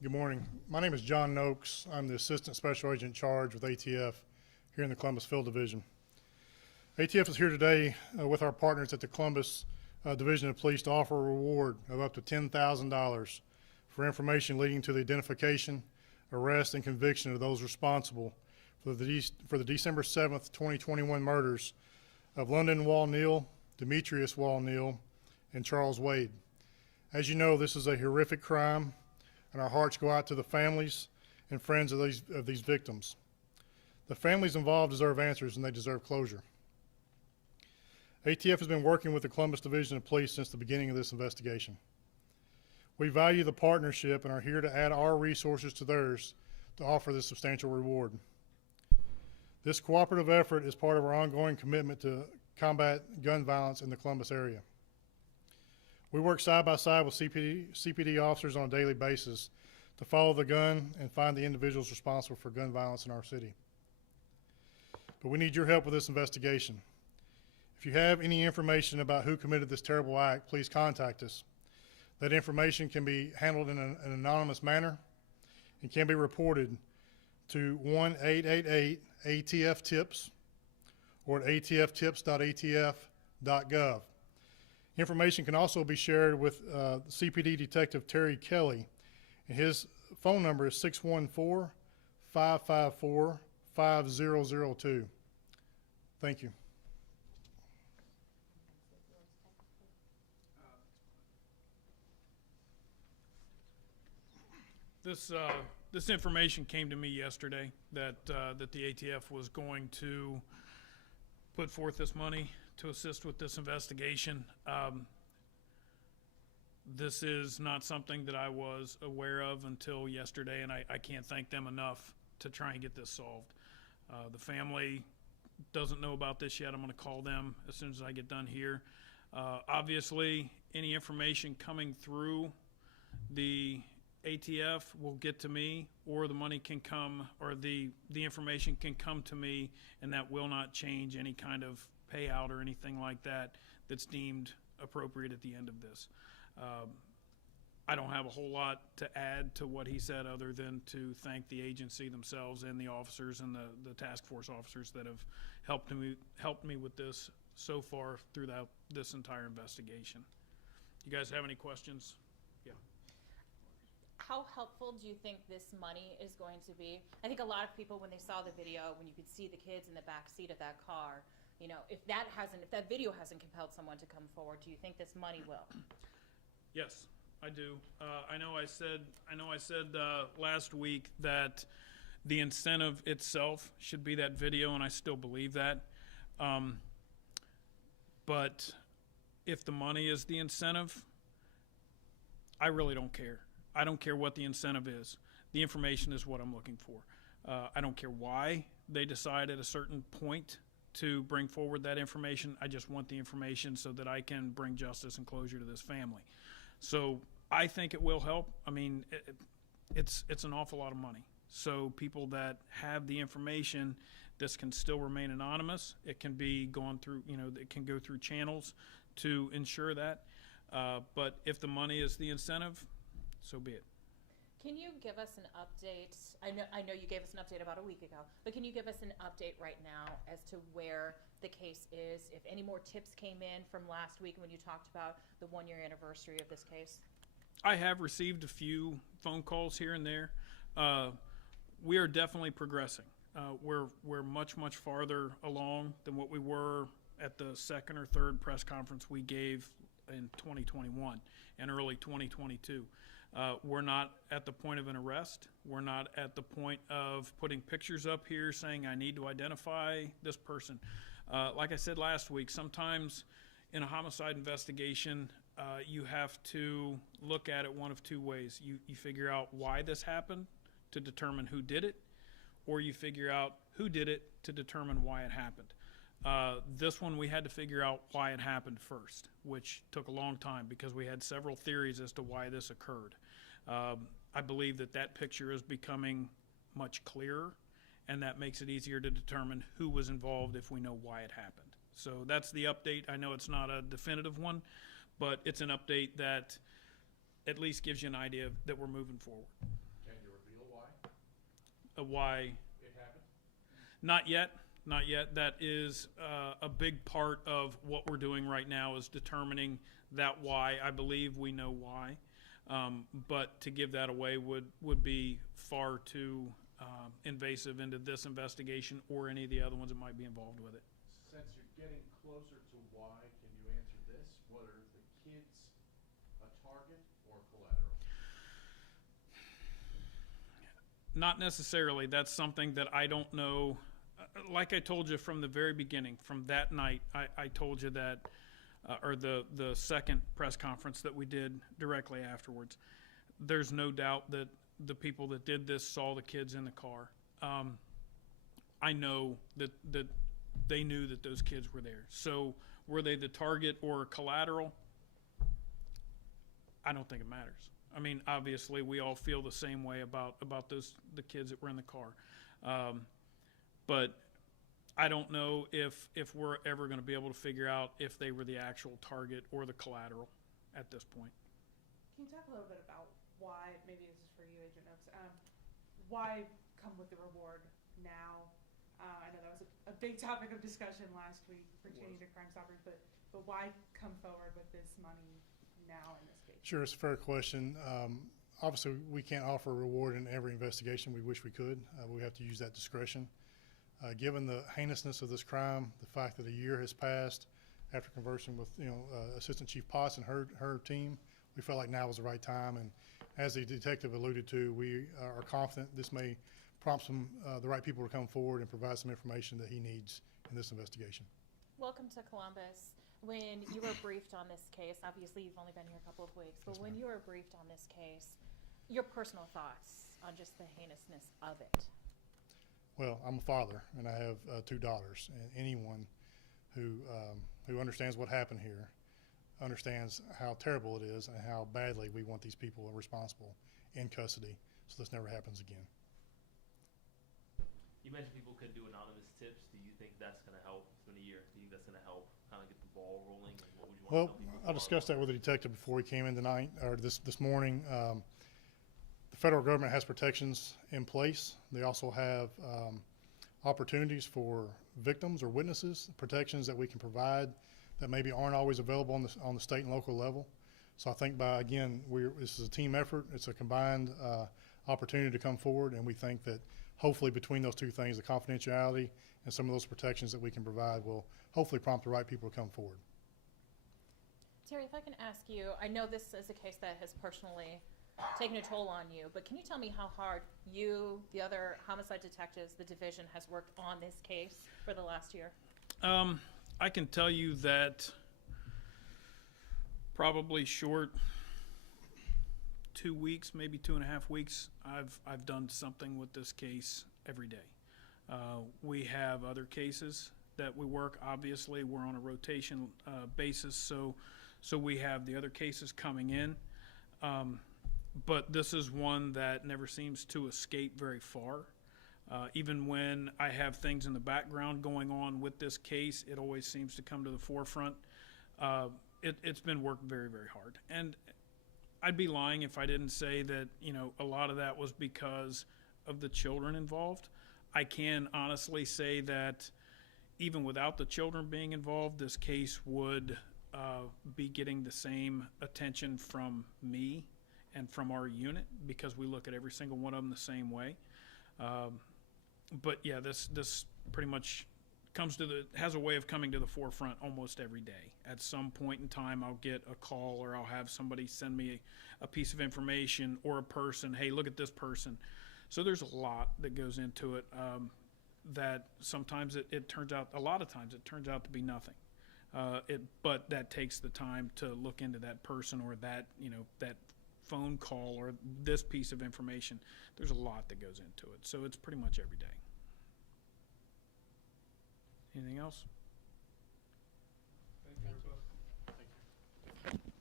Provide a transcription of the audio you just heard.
Good morning. My name is John Noakes. I'm the Assistant Special Agent in charge with ATF here in the Columbus Field Division. ATF is here today with our partners at the Columbus Division of Police to offer a reward of up to $10,000 for information leading to the identification, arrest, and conviction of those responsible for the December 7th, 2021 murders of Londynn Wall'neal, Demitrius Wall'neal, and Charles Wade. As you know, this is a horrific crime, and our hearts go out to the families and friends of these victims. The families involved deserve answers, and they deserve closure. ATF has been working with the Columbus Division of Police since the beginning of this investigation. We value the partnership and are here to add our resources to theirs to offer this substantial reward. This cooperative effort is part of our ongoing commitment to combat gun violence in the Columbus area. We work side by side with CPD officers on a daily basis to follow the gun and find the individuals responsible for gun violence in our city. But we need your help with this investigation. If you have any information about who committed this terrible act, please contact us. That information can be handled in an anonymous manner and can be reported to 1-888-ATF-TIPS or at atftips.atf.gov. Information can also be shared with CPD Detective Terry Kelley, and his phone number is 614-554-5002. Thank you. This information came to me yesterday that the ATF was going to put forth this money to assist with this investigation. This is not something that I was aware of until yesterday, and I can't thank them enough to try and get this solved. The family doesn't know about this yet. I'm going to call them as soon as I get done here. Obviously, any information coming through the ATF will get to me, or the money can come, or the information can come to me, and that will not change any kind of payout or anything like that that's deemed appropriate at the end of this. I don't have a whole lot to add to what he said other than to thank the agency themselves and the officers and the task force officers that have helped me with this so far throughout this entire investigation. You guys have any questions? Yeah. How helpful do you think this money is going to be? I think a lot of people, when they saw the video, when you could see the kids in the back seat of that car, you know, if that video hasn't compelled someone to come forward, do you think this money will? Yes, I do. I know I said last week that the incentive itself should be that video, and I still believe that. But if the money is the incentive, I really don't care. I don't care what the incentive is. The information is what I'm looking for. I don't care why they decide at a certain point to bring forward that information. I just want the information so that I can bring justice and closure to this family. So I think it will help. I mean, it's an awful lot of money. So people that have the information, this can still remain anonymous. It can be gone through, it can go through channels to ensure that. But if the money is the incentive, so be it. Can you give us an update? I know you gave us an update about a week ago, but can you give us an update right now as to where the case is? If any more tips came in from last week when you talked about the 1-year anniversary of this case? I have received a few phone calls here and there. We are definitely progressing. We're much farther along than what we were at the second or third press conference we gave in 2021 and early 2022. We're not at the point of an arrest. We're not at the point of putting pictures up here saying I need to identify this person. Like I said last week, sometimes in a homicide investigation, you have to look at it one of two ways. You figure out why this happened to determine who did it, or you figure out who did it to determine why it happened. This one we had to figure out why it happened first, which took a long time because we had several theories as to why this occurred. I believe that picture is becoming much clearer, and that makes it easier to determine who was involved if we know why it happened. So that's the update. I know it's not a definitive one, but it's an update that at least gives you an idea that we're moving forward. why. It happened? Not yet. Not yet. That is a big part of what we're doing right now is determining that why. I believe we know why. But to give that away would be far too invasive into this investigation or any of the other ones that might be involved with it. Since you're getting closer to why, can you answer this? Whether the kid's a target or collateral? Not necessarily. That's something that I don't know. Like I told you from the very beginning, from that night, I told you that, or the second press conference that we did directly afterwards, there's no doubt that the people that did this saw the kids in the car. I know that they knew that those kids were there. So were they the target or collateral? I don't think it matters. I mean, obviously, we all feel the same way about the kids that were in the car. But I don't know if we're ever going to be able to figure out if they were the actual target or the collateral at this point. Can you talk a little bit about why, maybe this is for you, Agent Oaks, why come with the reward now? I know that was a big topic of discussion last week pertaining to Crime Stoppers, but why come forward with this money now in this case? Sure, it's a fair question. Obviously, we can't offer a reward in every investigation. We wish we could. We have to use that discretion. Given the heinousness of this crime, the fact that a year has passed after conversing with Assistant Chief Potts and her team, we felt like now was the right time. And as the detective alluded to, we are confident this may prompt the right people to come forward and provide some information that he needs in this investigation. Welcome to Columbus. When you were briefed on this case, obviously you've only been here a couple of weeks, but Yes, when ma'am. you were briefed on this case, your personal thoughts on just the heinousness of it. Well, I'm a father, and I have 2 daughters, and anyone who understands what happened here understands how terrible it is and how badly we want these people responsible in custody so this never happens again. You mentioned people could do anonymous tips. Do you think that's going to help? It's been a year. Do you think that's going to help kind of get the ball rolling? And what would you want Well, to tell people? I discussed that with the detective before he came in tonight, or this morning. The federal government has protections in place. They also have opportunities for victims or witnesses, protections that we can provide that maybe aren't always available on the state and local level. So I think this is a team effort. It's a combined opportunity to come forward, and we think that hopefully between those two things, the confidentiality and some of those protections that we can provide will hopefully prompt the right people to come forward. Terry, if I can ask you, I know this is a case that has personally taken a toll on you, but can you tell me how hard you, the other homicide detectives, the division has worked on this case for the last year? I can tell you that probably short 2 weeks, maybe 2.5 weeks, I've done something with this case every day. We have other cases that we work. Obviously, we're on a rotation basis, so we have the other cases coming in. But this is one that never seems to escape very far. Even when I have things in the background going on with this case, it always seems to come to the forefront. It's been worked very, very hard. And I'd be lying if I didn't say that, a lot of that was because of the children involved. I can honestly say that even without the children being involved, this case would be getting the same attention from me and from our unit because we look at every single one of them the same way. But yeah, this pretty much has a way of coming to the forefront almost every day. At some point in time, I'll get a call or I'll have somebody send me a piece of information or a person, hey, look at this person. So there's a lot that goes into it that sometimes it turns out, a lot of times it turns out to be nothing. But that takes the time to look into that person or that phone call or this piece of information. There's a lot that goes into it. So it's pretty much every day. Anything else? Thank you. Thank you.